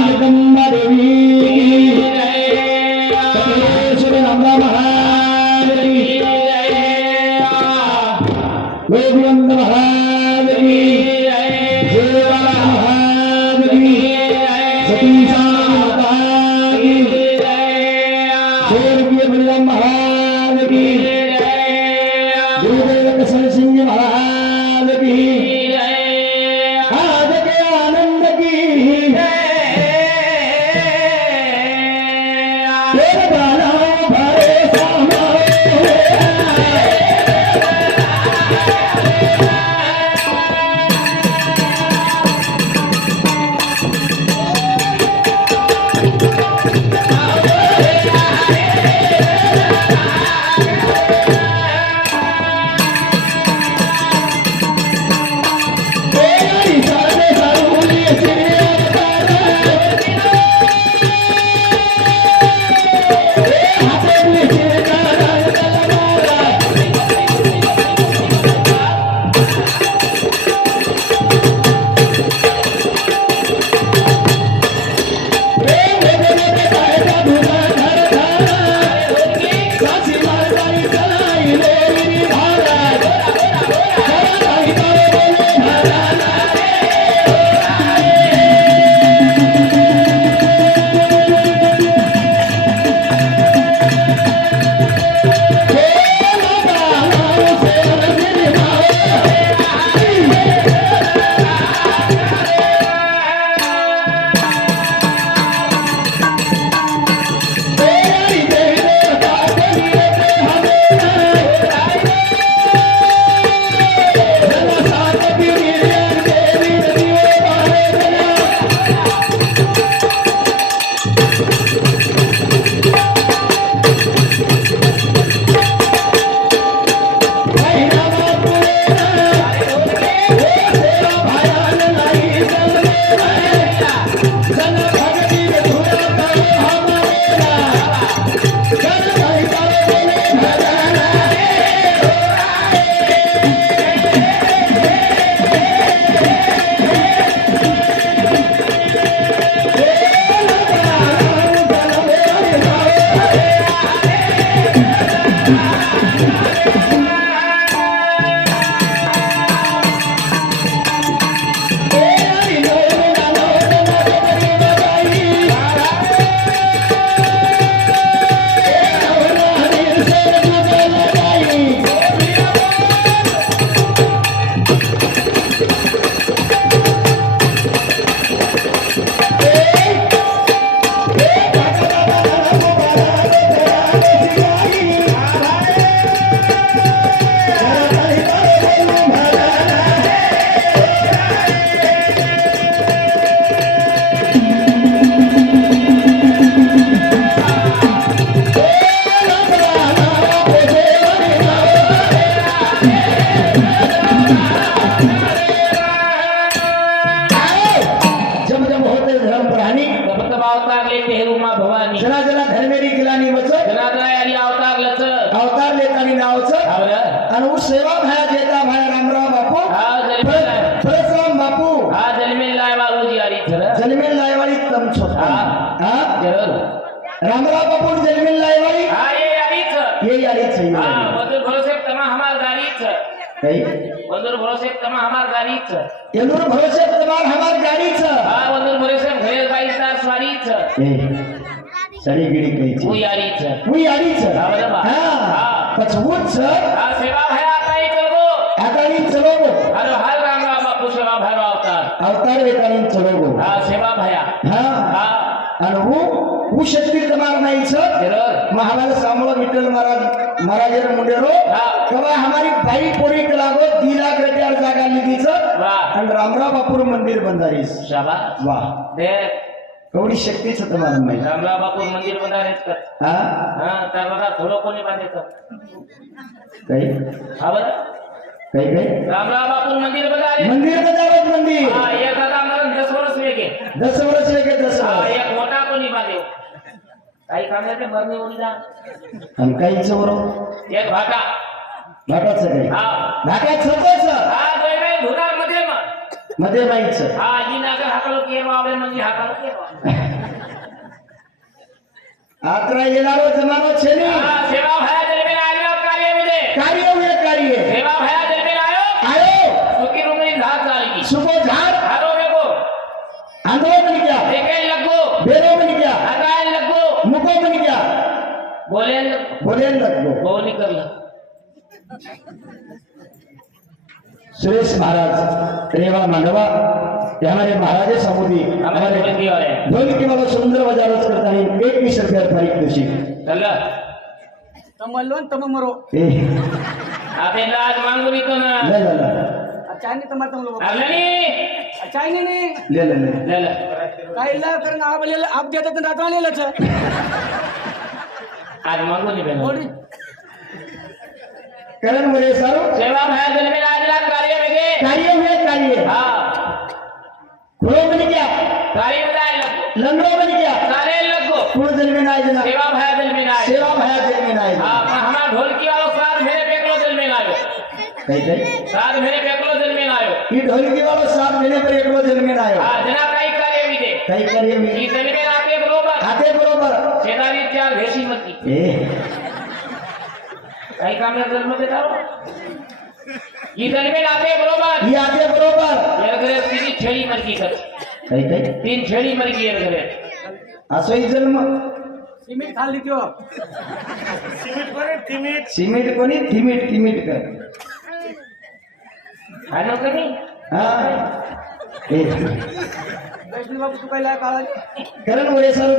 जगदंबा देवी सतेश्वर रामला महाराज की गोविंद महाराज की देवाला महाराज की सतीशा माता की स्वर्गीय बलराम महाराज की गुरुदेव कसर सिंह महाराज की आज के आनंद की तेरे बाला भरे जना जना घर मेरी गिलानी वच जना जना यारी अवतार लच अवतार लेतानी नावच आणि उ सेवा भाया देता भाया रामराव बापू परशुराम बापू जन्मेल लायवाळू यारी जन्मेल लायवाळी तम छो जरूर रामराव बापू जन्मेल लायवाळी ये यारीच मधुर भरोसे तमा हमार गाड़ीच मधुर भरोसे तमा हमार गाड़ीच यदुर भरोसे तमार हमार गाड़ीच मधुर भरोसे घरे बाईसा स्वारीच सरी गिड़ी कही वो यारीच पछवूच सेवा भया आतानी चलोगो अरे हाल रामराव बापू सेवा भया अवतार वेतानी चलोगो सेवा भया आणि वो शक्ती तमार नाही महाराज सामोला विठ्ठल महाराज मुंडेरो तेव्हा हमारी बाई पोरी के लागो 2 लाख रुपया जागा लिखीच आणि रामराव बापूर मंदिर बंधारीस शाबाश वाह देख कवडी शक्तीच तुम्हाला माहिती रामराव बापूर मंदिर बंधारेच कर त्या बघा थोडं कोणी बांधायचं काही बरं काही रामराव बापूर मंदिर बंधारे मंदिर एक दादा मला 10 वर्ष वेगे 10 वर्ष वेगे 10 वर्ष एक मोठा कोणी बांधेव काही कामाचे मरणी होऊन जा आणि काहीच बरोबर एक भाटाचं काही भाटाचं दोन धुणार मध्ये मध्ये बाईचं हा ही नागर हाकलो केलो आपले म्हणजे हाकलो केलो आत्रा येणारो जमानो છે ને हा सेवा भया जलमेन आयो कार्य मध्ये કાર્ય हुए કાર્ય सेवा भया जलमेन आयो आयो सुकी रुंगणी झाड चालगी सुको झाड हारो बेगो आंधो बन गया देखे लगो बेरो बन गया हगाय लगो मुको बन गया बोले बोले लगो बोली करला सुरेश महाराज रेवा मांडवा ये हमारे महाराज समुदी हमारे ढोलकी वाले ढोलकी वाला सुंदर बजावत करता है 21 रुपया तारीख खुशी चला तमलो तम मरो ए आपे लाज मांगू भी तो ना ले ले ले चायनी तमार तम लोग अगलनी चायनी ने ले ले ले ले ले काय ला करन आप ले आप देता तर रातवा ले लच आज मांगू नहीं बहन बोली करण मुरे सारो सेवा भया जलमेन आजला कार्य मध्ये कार्य हुए कार्य हा खुलो बन गया कार्य मध्ये लगो लंगड़ो बन गया सारे लगो कुल जल में नाय जना सेवा भया जलमेन आयो सेवा भया जल में नाय हाँ पर हमारा ढोलकी वालों साथ मेरे पेकलो जलमेन आयो कई कई साथ मेरे पेकलो जलमेन आयो ये ढोलकी वाला साथ मैंने पर एकलो जल में नायो हाँ जना काही कार्य मध्ये कई कार्य में ही जलमेन आते बरोबर आते बरोबर शेजारी चार भेशी मती ए काही काम जन्म देतारो ही जलमेन आते बरोबर ये आते बरोबर यार घरे तीन छेड़ी मरकी कर कई कई तीन छेड़ी मरकी यार घरे असो ही जन्म सिमेंट खाल लिखो सिमेंट कोणी थिमीट थिमीट कर हानो कनी हाँ ए वैष्णव बाबू तू काय ला काळा करण मुरे सारो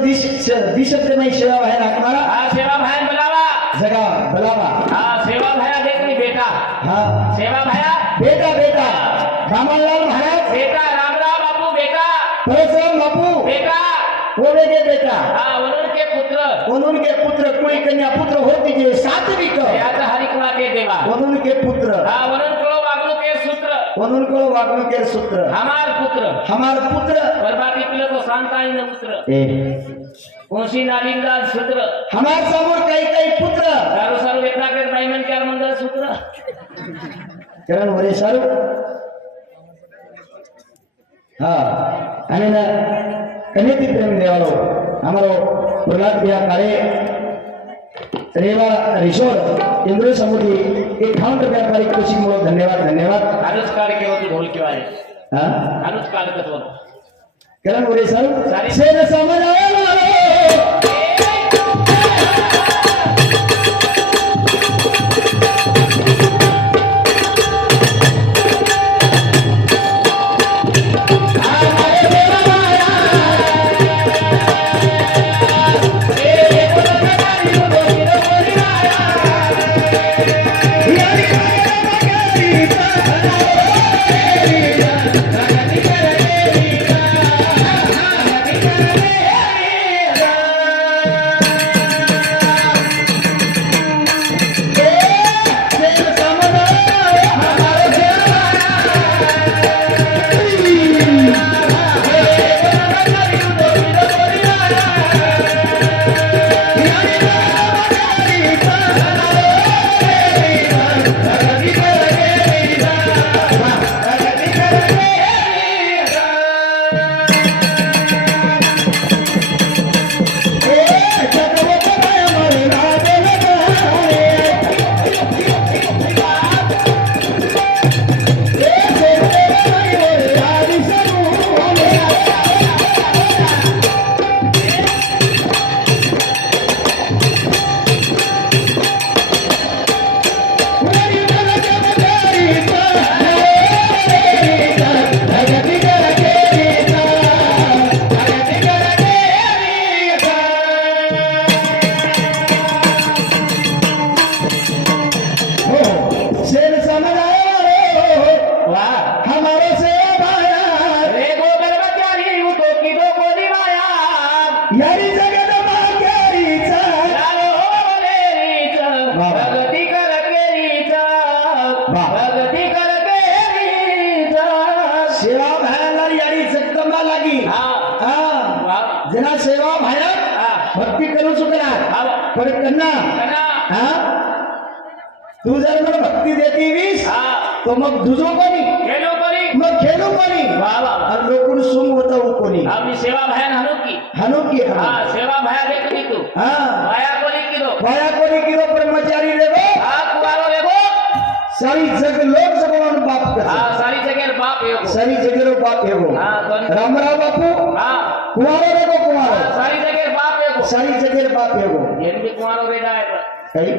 दिशते में सेवा है हमारा हाँ सेवा भाई बुलावा जगह बलावा हाँ सेवा भाया देख रही बेटा हाँ सेवा भाया बेटा बेटा रामलाल महाराज बेटा रामराव बापू बेटा परशुराम बापू बेटा वो बेटे बेटा हाँ उनके पुत्र उनके पुत्र कोई कन्या पुत्र होती जे सात्विक याचा हरिकुला के देवा उनके पुत्र हाँ उनको वागणू के सूत्र उनको वागणू के सूत्र हमार पुत्र हमार पुत्र बर्बादी पिलो तो शांताई न पुत्र ए कोशी नालिंगाल सूत्र हमार समोर काही काही पुत्र दारू सारू वेतना के डायमंड के मंगल सूत्र करण वरे सारू हाँ आणि ना कनेती प्रेम देवालो हमारो प्रहलाद भैया काळे रेवा रिसोर्ट इंद्र समुद्री 51 रुपया तारीख खुशी मुळे धन्यवाद धन्यवाद अनुज काळ के वो ढोल के वाले हाँ अनुज काळ के तो करण वरे सारू सारी शेर समझाओ जना सेवा भाया भक्ती करू चुकला पण त्यांना तू जर मला भक्ती देती वीस तो मग दुजो कोणी मग खेळू कोणी वा वा वा. आणि लोकून सुम होतं कोणी हा मी सेवा भयान हाणू की हाणू की हा सेवा भया दे कधी तू हा भया कोणी किलो भया कोणी किलो ब्रह्मचारी रे गो हा कुवारो रे गो सारी जग लोक जगवान बाप कर हा सारी जगेर बाप येगो सारी जगेरो बाप हेगो हा कोण रामराव बापू हा कुवारो रे गो कुवारो सारी जगेर बाप येगो सारी जगेर बाप हेगो एन भी कुवारो रे जाय कई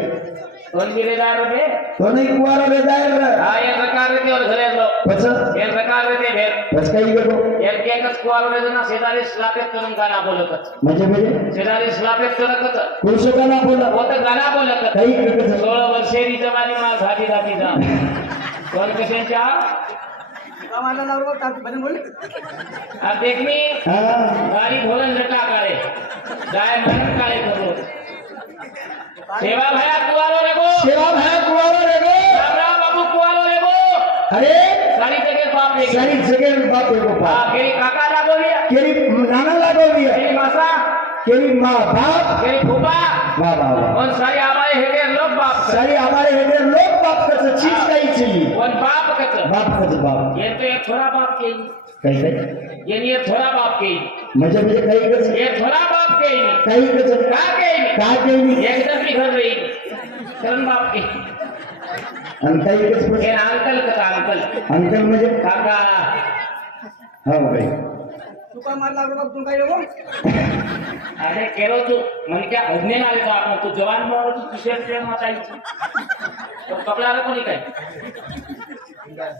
कोण भी रे जाय रे तो नहीं कुवारो रे दायर हा एन प्रकार रे और घरे लो बस एन प्रकार रे भेर बस काही गो एन के कस कुवारो रे ना 47 लाख करून गाना बोलत म्हणजे 47 लाख करत पुरुष का ना बोला वो तो गाना बोलत काही कसं 16 वर्षेरी जवानी माल घाटी घाटी जा कोण कशांच्या माझा नवरा का भजन बोल आ देखनी हा गाडी धोरण लटा काळे गाय म्हणून काळे करू सेवा भया कुवारो रे गो सेवा भया कुवारो रे गो रामराव बाबू कुवारो रे गो अरे सारी जगह बाप रे सारी जगेर बाप हेगो हा बाप केरी काका लागोलिया केरी नाना लागवली आहे केरी मासा केरी माँ बाप केरी फुफा वाह वाह वाह और सारी हमारे हेगे लोग बाप कर सारी हमारे हेडर लोग बाप का चीज काही चाहिए और बाप कच बाप का बाप ये तो एक थोड़ा बाप के काही काही ये थोड़ा बाप के म्हणजे काही कस ये थोड़ा बाप के काही कस का के काय केली एकदम भी घर रही करण बाप के आणि काही कस ये अंकल का अंकल अंकल म्हणजे काका हा भाई तू काय मारला बाबा तू काय येऊ अरे केरो तू मन क्या अज्ञे नाले का आपण तू जवान बाबा तू दुसऱ्या ट्रेन मध्ये आईची तो कपडा रे कोणी काय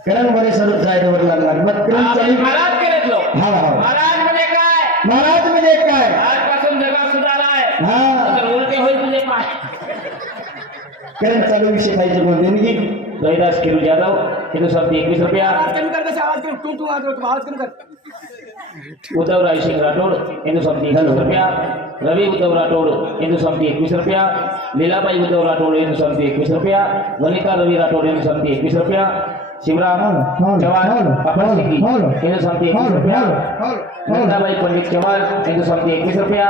करण बरे सर जायवर लागला मग करण चालू महाराज केले लो हा हा महाराज म्हणजे काय महाराज म्हणजे काय आजपासून जगात सुधारा आहे हा तर उलटे होईल तुझे पाय करण चालू विषय पाहिजे बोलते की रविदास किरू यादव हिंदू शक्ती 21 रुपया आवाज कमी कर आवाज कमी तू आवाज कमी कर उद्धव राय सिंह राठौड़ हिंदू शक्ती 21 रुपया रवि उद्धव राठौड़ हिंदू शक्ती 21 रुपया लीलाबाई उद्धव राठौड़ हिंदू शक्ती 21 रुपया वनिता रवि राठौड़ हिंदू शक्ती 21 रुपया शिवराम चौहान अपन सिंह हिंदू शक्ती 21 रुपया नंदाबाई पंडित चौहान हिंदू शक्ती 21 रुपया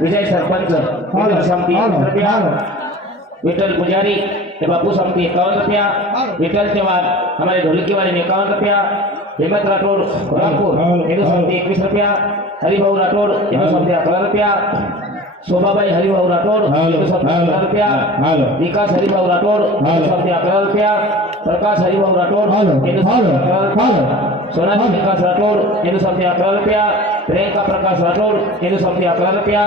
विजय सरपंच हिंदू शक्ती 21 रुपया विठल पुजारी के बापू समती 51 रुपया विठल चौहान हमारे ढोलकी वाले ने 51 रुपया हेमंत राठौड़ रामपुर हिंदू समती 21 रुपया हरिभाऊ राठौड़ हिंदू समती 11 रुपया शोभाबाई हरिभाऊ राठौड़ हिंदू समती 11 रुपया विकास हरिभाऊ राठौड़ हिंदू समती 11 रुपया प्रकाश हरिभाऊ राठौड़ हिंदू समती 11 रुपया सोनाली विकास राठौड़ हिंदू समती 11 रुपया प्रियंका प्रकाश राठौड़ हिंदू समती 11 रुपया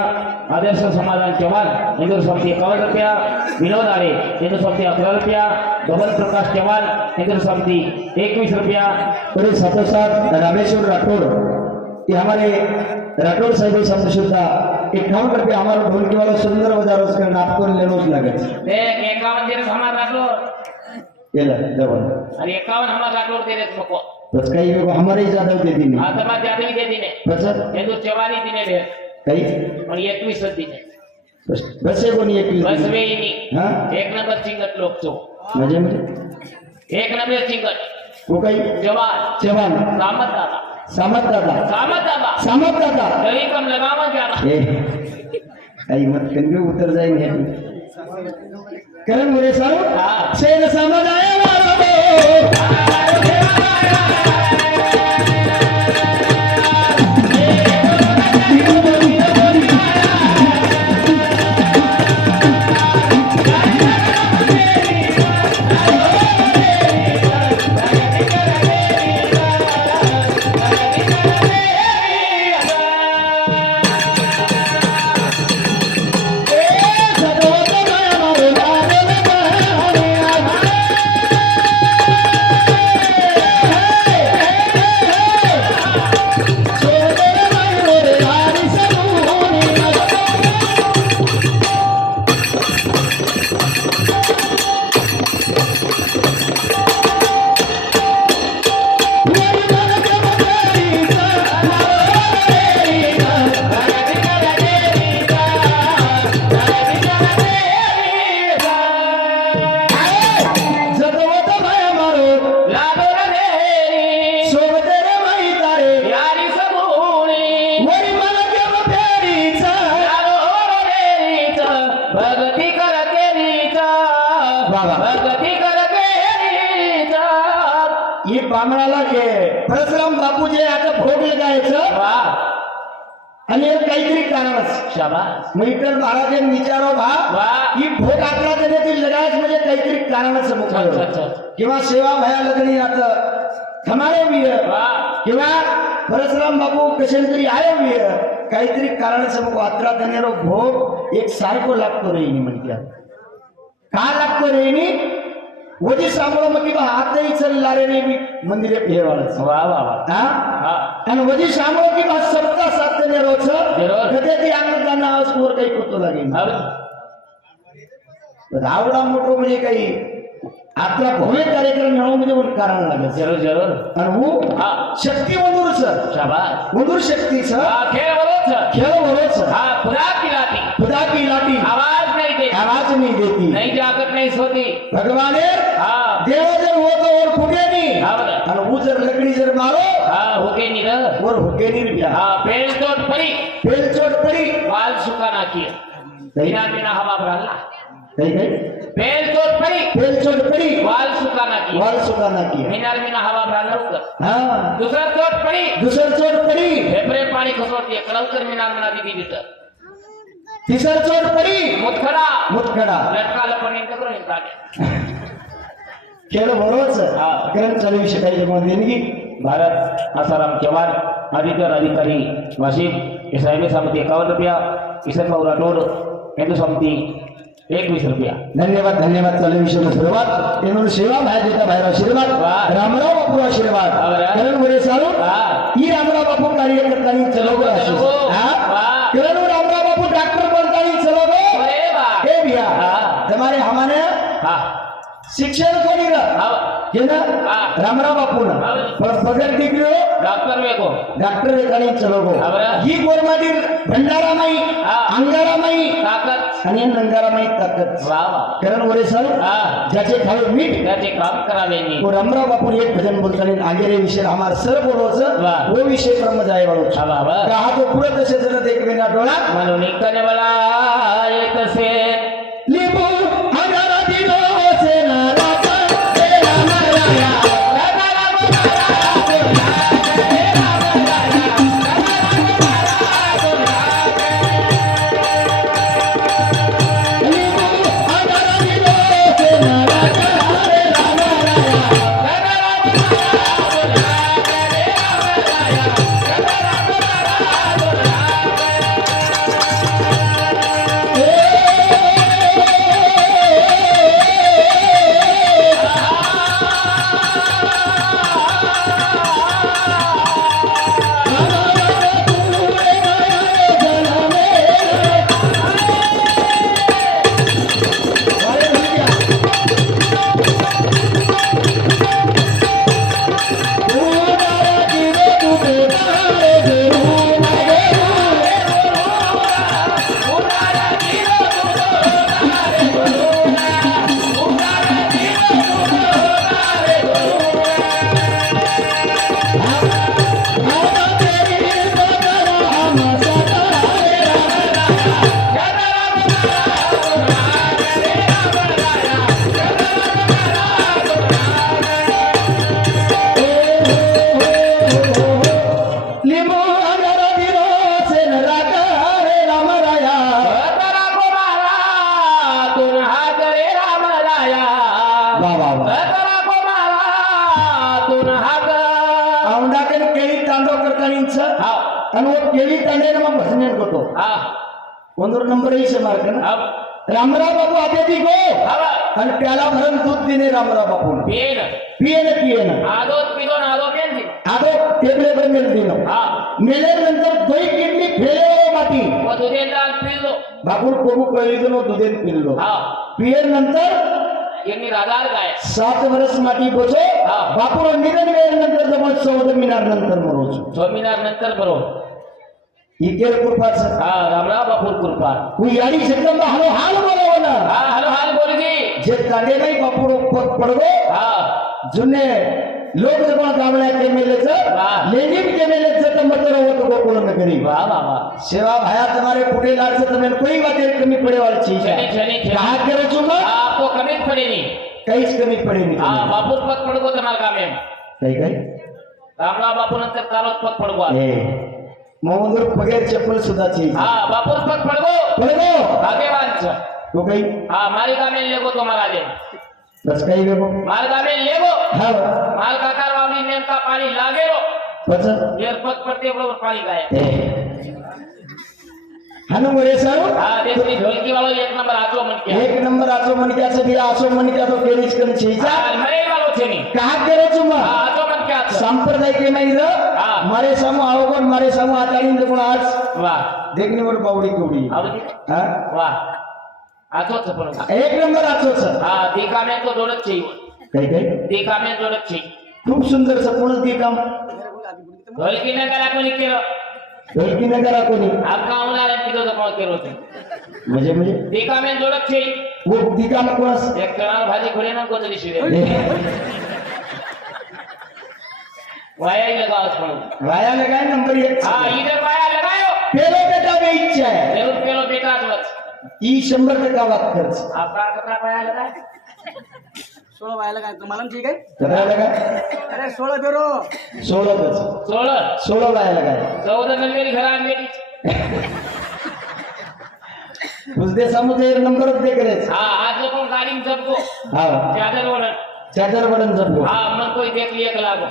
आदर्श समाधान चौहान हिंदू समती 51 रुपया विनोद आरे हिंदू समती 11 रुपया धवल प्रकाश चौहान हिंदू समती 21 रुपया और साथों साथ रामेश्वर राठौड़ ये हमारे राठौड़ साहब शब्द शुद्धा 51 रुपया हमारा ढोलकी वाला सुंदर बजा उसका नापको लेनो लगे देख 51 तेरे हमारा राठौड़ ये ले जबर और 51 हमारा राठौड़ तेरे मको बस कई को हमारे ही ज्यादा देती नहीं हां तमा ज्यादा ही देती ने बस हिंदू 44 दिने दे कई और 21 दिने बस बस को नहीं एक बस वे ही नहीं हां एक नंबर चिंगट लोग तो मजे में एक नंबर चिंगट वो कई जवान जवान सामत दादा सामत दादा सामत दादा सामत दादा गरी कम लगावा ज्यादा ए आई मत कन्वे उतर जाएंगे करण मेरे सर हाँ। शेर समझ आया वालों म्हणजे आता भोग लगायचं वा आणि याला काहीतरी कारणच शाबास मग विठ्ठल महाराजांनी विचारो वा. भा ही भोग आपला देण्यातील लगायच म्हणजे काहीतरी कारणच अच्छा. किंवा सेवा भया लगनी आता थमारे वीर वा किंवा परशुराम बाबू कशाने आयो वीर काहीतरी कारण मुख अत्रा देणारो भोग एक सारखो लागतो रेनी म्हणत्या का लागतो रेनी वजी सांभाळ मग किंवा हातही चालला रे मी मंदिरे फेरवाळच वा वा वा हा हा आणि वजी सांभाळ किंवा सप्ताह साध्य ने रोज बरोबर. कधी ती अंगदाना स्कोर काही करतो लागेल आवडा मोठो म्हणजे काही आपला भव्य कार्यक्रम मिळवून म्हणजे पण कारण लागेल जरूर जरूर आणि वो हा शक्ती वंदूर सर शाबास वंदूर शक्ती सर हा खेळ बरोबर खेळ बरोबर सर हा खुदा की लाती खुदा की लाठी आवाज नहीं देती आवाज नहीं देती नहीं जागत नहीं सोती भगवान हा देव जर हो तो और फुटे नहीं हा बरं. आणि वो जर लकड़ी जर मारो हा होके नहीं रह और हुके नहीं बिया हा पेड़ चोट पड़ी फेल चोट पड़ी बाल सुखाना किया बिना बिना हवा भरला नहीं नहीं पेड़ चोट पड़ी फेल चोट पड़ी बाल सुखाना किया वाल सुखाना किया बिना बिना हवा भरला उकर हाँ दूसरा चोट पड़ी दुसर चोट पड़ी फेफड़े पाणी खसवती कलवकर मी नाम दीदी तिथं तिसर चोट पड़ी मुतखडा मुतखडा लटका लपण इंत करून इंत खेळ बरोबर हा. ग्रंथ चालू शकायचे मग देणगी भारत आसाराम चव्हाण अधिकार अधिकारी वाशिम साहेब समिती 51 रुपया किसन भाऊ राठोड हिंदू समिती 21 रुपया धन्यवाद धन्यवाद चालू विषय सुरुवात म्हणून सेवा बाहेर देता बाहेर आशीर्वाद वा. रामराव बापू आशीर्वाद बरं. करण मुळे चालू हा. ही रामराव बापू कार्यकर्त्यांनी चलवलं असेल. चलवलं. हा? वा. करण रामराव बापू डॉक्टर बनतानी चलवलं अरे वा हे भैया हा. तुम्हारे हमारे हा शिक्षण कोणी र हा हे ना हा. रामराव बापू ना हा. पण पगार डिग्री हो डॉक्टर वेको डॉक्टर एकाने चलवो हा बरं. ही गोरमाटी भंडारामाई हा. अंगारामाई ताकद आणि नंगारामाई ताकद वा वा करण वरे सर हा ज्याचे खावे मीठ त्याचे काम करावे नी वो रामराव बापू एक भजन बोलताना आगे रे विषय हमारा सर बोलोच वाह. वो विषय ब्रह्म जाय वालो हा बाबा कहा तो पुरत तसे जर देख बिना डोळा म्हणून कनेवला एक से लिंबू हजारा दिलो से नाराजा हे रामराया लिंबू हजारा दिलो से नाराजा हे रामराया तरा को मारा तुन हात रे रामराया वाह वाह वाह तरा को मारा तुन हात औंडाकन केळी तांडव करतानीच हा आणि वो केळी तांडेन मग भजन करतो हा कोणतर नंबर येईल मार्क ना हा रामराव बापू आते ती गो हवा आणि प्याला भरून दूध दिने रामराव बापू पेन पियेन आदोत पिलो ना आदो पेन सी आदो टेबले भर मेल दिनो हा मेल्यानंतर दोई किडनी फेले माती व दुधे दाल पिलो बापू कोबू कळली दिनो दुधेन पिल्लो हा पियर नंतर यांनी रागार काय 7 वर्ष माटी बोचो हा. बापू निधन वेळेनंतर जवळ 14 मिनार नंतर मरोज स्वामीनार नंतर बरोबर इकेल कृपाच हा रामराव बापूर कृपा तू याडी शब्द हलो हाल बोलाव ना हा हॅलो हाल बोलगी जे कांडे नाही बापू पडगो हा जुने लोक जमा गावळ्या केमेलेच वाह. लेनिम केमेलेच तर मतर होत गोकुळ नगरी वा वा वा सेवा भाया तुम्हारे पुढे लाडचं तुम्हें कोई बातें कमी पड़े वाली चीज है छनी छनी कहा करे चुका हा आपको कमीत पडे नी काहीच कमी पडे नाही हा तुम्हें. बापूर पत पडगो तुम्हाला काम आहे काही काही रामराव बापू नंतर तारोत पग पडगो मोहम्मद पगेर चप्पल सुद्धा ची हा बापूर पग पडगो पडगो भाग्यवान तो काही हा मारी गामे लेगो तो मला दे बस काही वेगो माल गामे लेगो हा माल काकार वावली नेमका पाणी लागेलो बस येर पग पडते बरोबर पाणी गाय हानु मोरे सारू हा देखनी ढोलकी वालो एक नंबर आचो मन के एक नंबर आचो मणक्याचं बी आचो मणक्या तो केलीच कन छेचा मरे वालो छे नी कहा केरो चुमा हा आचो मन के आचो सांप्रदायिक नाही हा. मारे समूह आवगण मारे समूह आचारीन देखून आज वाह देखने वर बावडी कोडी आवडी हा वाह आचो चपळ एक नंबर आचोच हा ती कामे तो जोडत छे काही काही ती कामे जोडत छे खूप सुंदर सपून ती काम ढोलकी ने करा कोणी केलो ढोलकी नगरा कोणी आपका उन्हाळ्यात तिथं जमा केलो ते म्हणजे ती कामे जोडत छे वो ती काम कोणास एक चणा भाजी खोडे ना कोणतरी शिवे वाया लगावस म्हणून वाया लगाय नंबर 1 हा इधर वाया लगायो पेलो बेटा बे इच्छा है जरूर केलो बेटा बस ई 100% वाद खर्च आपका कथा वाया लगाय 16 व्हायला काय तुम्हाला ठीक आहे करा लगा अरे 16 बेरो 16 खर्च 16 वाया लगाय 14 नंबर घरा मेरी उसदे समुद्र नंबर दे करेच हाँ आज लोग गाड़ी में सबको हां चादर वड़न चादर बडन जब हाँ मन कोई देख लिया कलागो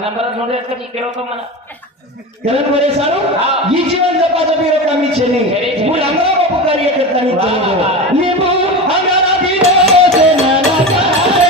नंबर नोंदे कधी केलो तो मला करण वरे सारू हा. ही जीवन जपाचं बिरो कामी छे छे नाही नाही. मुल हमरा बापू कार्य करतानी वा, वा, वा. लिंबू अंगारा बिरो से नाना कारे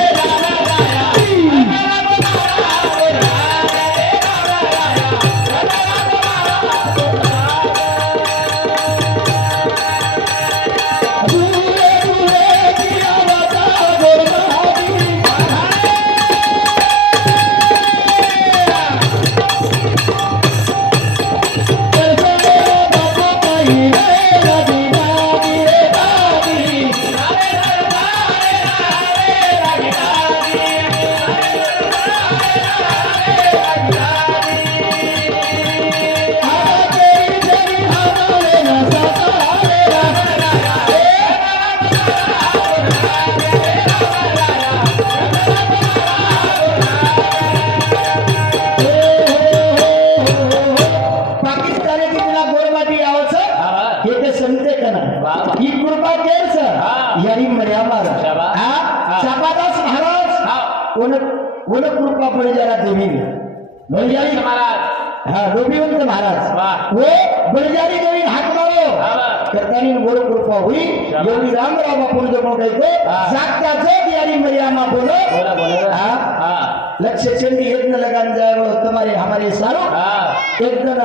पाकिस्तान की तुला गोरमाटी आवच हे ते संते कना वा, वा. ही कृपा केर सर हा. यारी मर्या मार शाबास. हा हा. चापादास महाराज हाँ कोण कृपा पडे जरा देवी बळजारी महाराज हा लोभिवंत महाराज वाह. वो बळजारी देवी हात मारो हाँ करतानी गोड कृपा होई शाबास. एवढी रामराव बापून जो म्हणतो हा. जागता जग यारी मर्या मा बोलो बोला बोला हा. हाँ लक्ष चंडी यज्ञ लगान जाए वो तुम्हारे हमारे सारो हाँ एक जण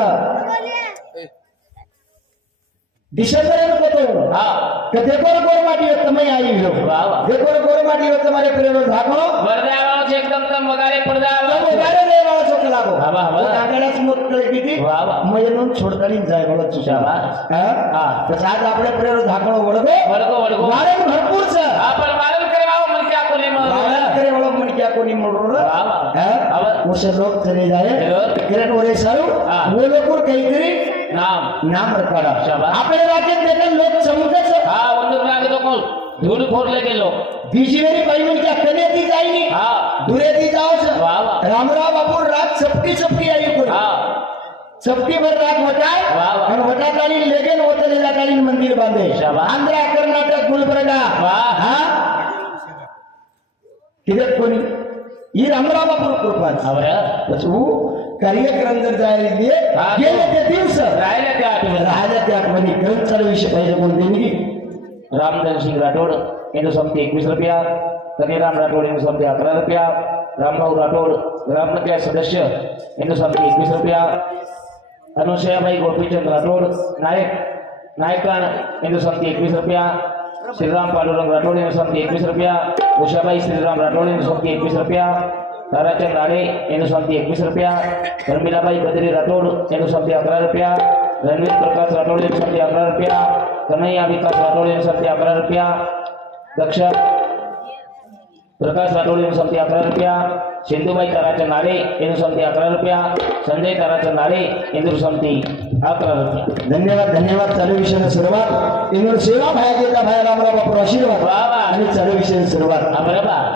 दिशेंद्र को तो हाँ देखोर गोरमाटी तमय आई हो वाह वाह देखोर गोरमाटी तुम्हारे प्रेम भागो वरदाय वाळो छे एकदम तम वगारे पडदा तो उगारे रे वाला चोक लागो हा, हा, हा. आगडाच मोत किती वाह, वाह. मयनून छोडतानी जाय मला चुका शाबास. हा हा. तर आज आपल्या प्रेम धाकणो वडगो वडगो वडगो वारण भरपूर सर आपण वाळन करवाव मन क्या कोने वारण करे वळ मन क्या कोणी मोडरो वाह, वाह. हा उसे लोग चले जाए जरूर. किरण वरे सारू हा. वो लोग काहीतरी नाम नाम रखाडा शाबास. आपल्या राज्यात देखील लोक समजच हा ಒಂದು ರಾಗ ತಕೊಂಡು धूल फोडले गेलो बीजी मेरी बाई मन क्या कने दी जाईनी हा दुरे दी जाओ वाह, वाह. रामराव बापू रात चपटी चपटी आई कोणी हा चपटी भर रात वटाय वाह, वाह. आणि वटाकालीन लेगेन वतलेला कालीन मंदिर बांधे शाबास. आंध्र कर्नाटक गुलबर्गा वाह. हा किती कोणी ही रामराव बापू कृपा ಅವರ तू कार्यक्रम जर जायला दिले हा. गेले ते दिवस राहिल्या त्या आठवणी राजा त्या आठवणी ग्रंथाला विषय पाहिजे कोणते मी रामधन सिंग राठोड यांचं समती 21 रुपया कनीराम राठोड यांचं समती 11 रुपया रामभाऊ राठोड ग्रामपंचायत सदस्य यांचं समती 21 रुपया अनुसयाबाई गोपीचंद राठोड नायकान यांचं समती 21 रुपया श्रीराम पांडुरंग राठोड यांचं समती 21 रुपया उषाबाई श्रीराम राठोड यांचं समती 21 रुपया ताराचंद राणे यांचं समती 21 रुपया शर्मिलाबाई बद्री राठोड यांचं समती 11 रुपया रणवीर प्रकाश राठोड यांचं समती 11 रुपया कन्हैया विकास राठोड यांचं समती 11 रुपया दक्ष प्रकाश राठोड यांचं समती 11 रुपया सिंधुबाई ताराचंद नाळे यांचं समती 11 रुपया संजय ताराचंद नाळे यांचं समती 11 रुपया धन्यवाद धन्यवाद चालू विषयाने सुरुवात सेवा भाया देता भाया रामराव बापू आशीर्वाद वा वा आणि चालू विषयाने सुरुवात बरोबर